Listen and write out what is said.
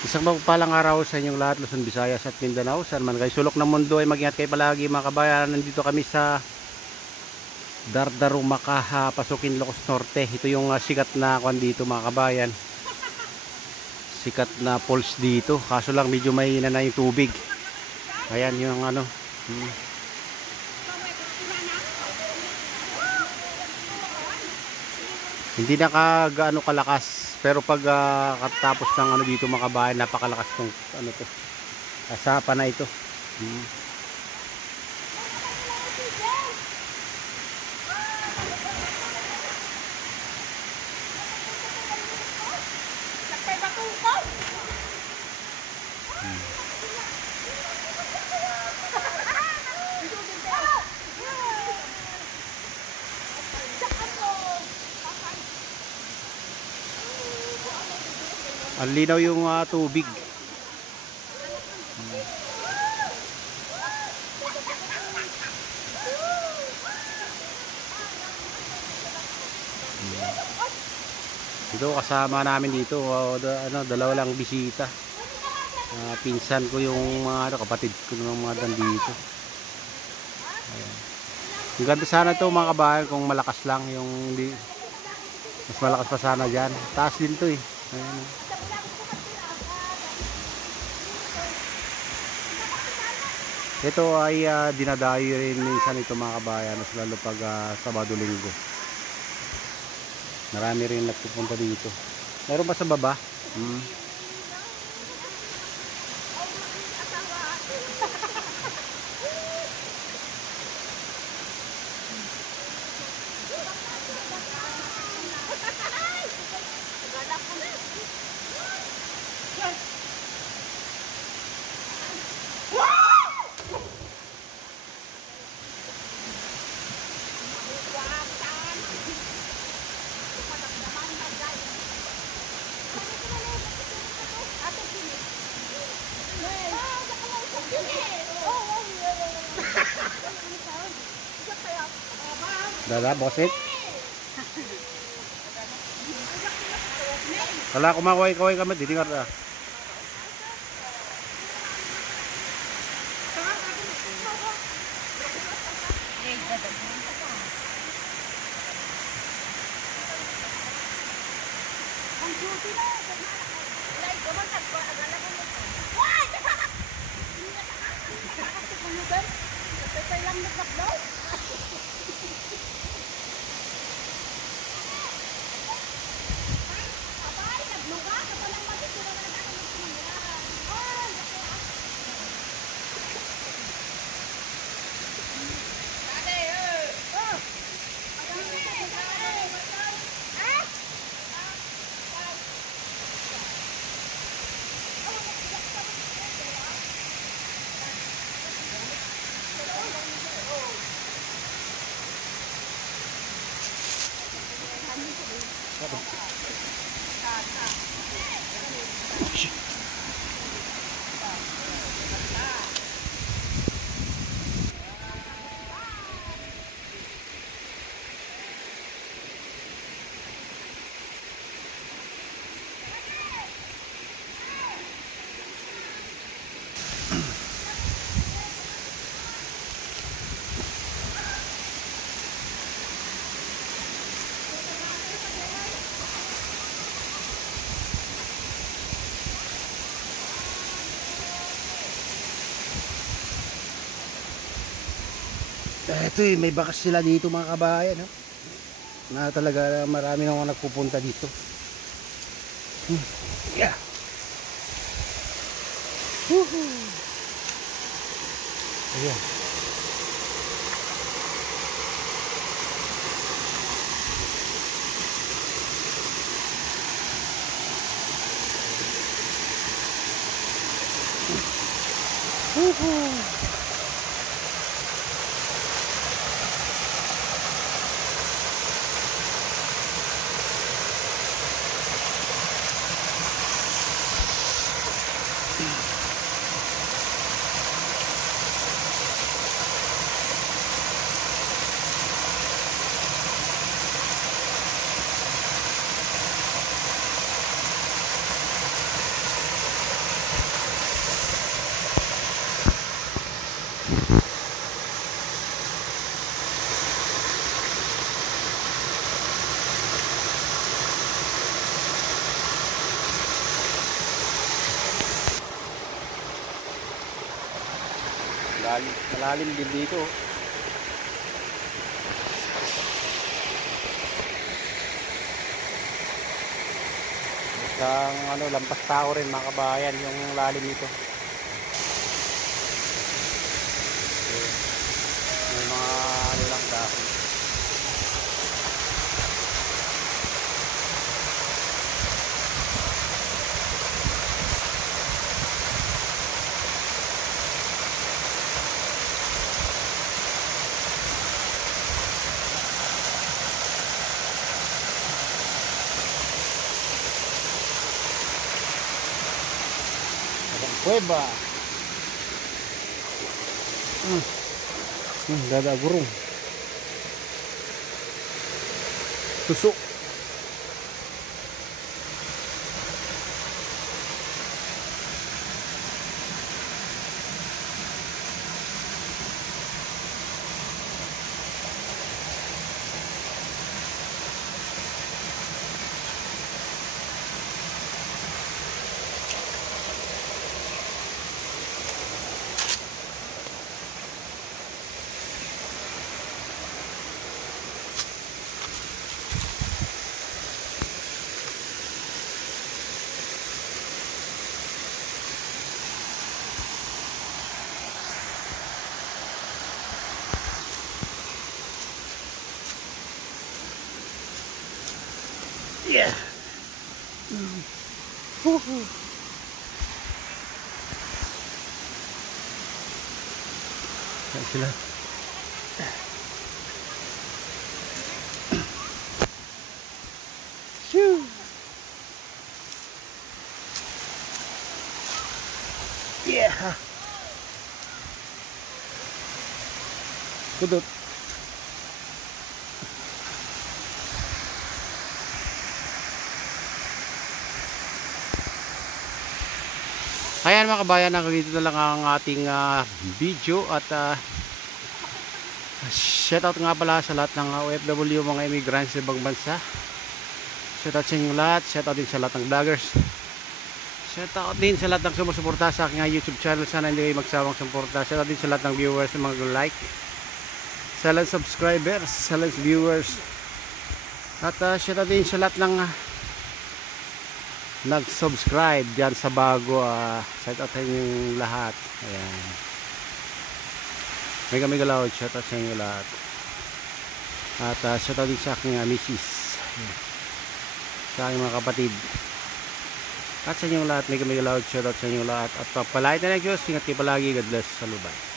Isang mapagpalang araw sa inyong lahat, Luzon, Visayas at Mindanao. Saan man kayo sulok ng mundo ay mag-ingat kayo palagi mga kabayan. Nandito kami sa Dardarumaka, Pasukin, Ilocos Norte. Ito yung sikat na kwan dito mga kabayan. Sikat na falls dito. Kaso lang medyo may na yung tubig. Ayan yung ano. Hindi na gaano kalakas. Pero pag katapos ng ano dito mga kabayan, napakalakas tong ano to. Sapa na ito. Ang linaw yung tubig. Ito kasama namin dito, dalawa lang bisita. Pinsan ko yung mga kapatid ko ng mga dito. Ang ganda sana to mga kabayan kung malakas lang yung mas malakas pa sana diyan. Taas din to eh. Ayan. Ito ay dinadayo rin minsan ito mga kabayan, mas lalo pag Sabado Linggo. Marami rin nagpupunta dito. Meron ba sa baba? Dada, bosit. Kala kumakaway-kaway kami, ditingar na. Ang cutie na! Like, gaman nagpagala ko mo. Why? Nakakasip mo nyo ba? Pepay lang nagkablaw? Abay, nagluga? Kapalang matitira na natin ang mga. Ay! Dade, oh! Ito eh, may bakas sila dito mga kabayan. Na talaga marami nang nagpupunta dito. Yeah. Ayan. Malalim din dito. Isang ano, lampas tao rin mga kabayan yung lalim nito. May mga ano lang dahon. Kuweba. Dadagurong. Tusok. Yeah. Saan sila? Shoo. Yeah. Kudot. Ayan mga kabayan, dito na lang ang ating video at shoutout nga pala sa lahat ng OFW, mga immigrants sa ibang bansa. Shoutout sa inyo lahat, shoutout din sa lahat ng vloggers, shoutout din sa lahat ng sumusuporta sa aking YouTube channel. Sana hindi kayo magsawang suporta. Shoutout din sa lahat ng viewers, mga like, sa lahat ng subscribers, sa lahat ng viewers, at shoutout din sa lahat ng nag-subscribe dyan sa bago. Shout out sa inyong lahat. Ayan, mega loud shout out sa inyo lahat. At shout out din sa aking misis, sa aking mga kapatid, at sa inyong lahat. Mega loud shout out sa inyong lahat. At palain na ng Diyos. Ingat kayo palagi. God bless. Salubay.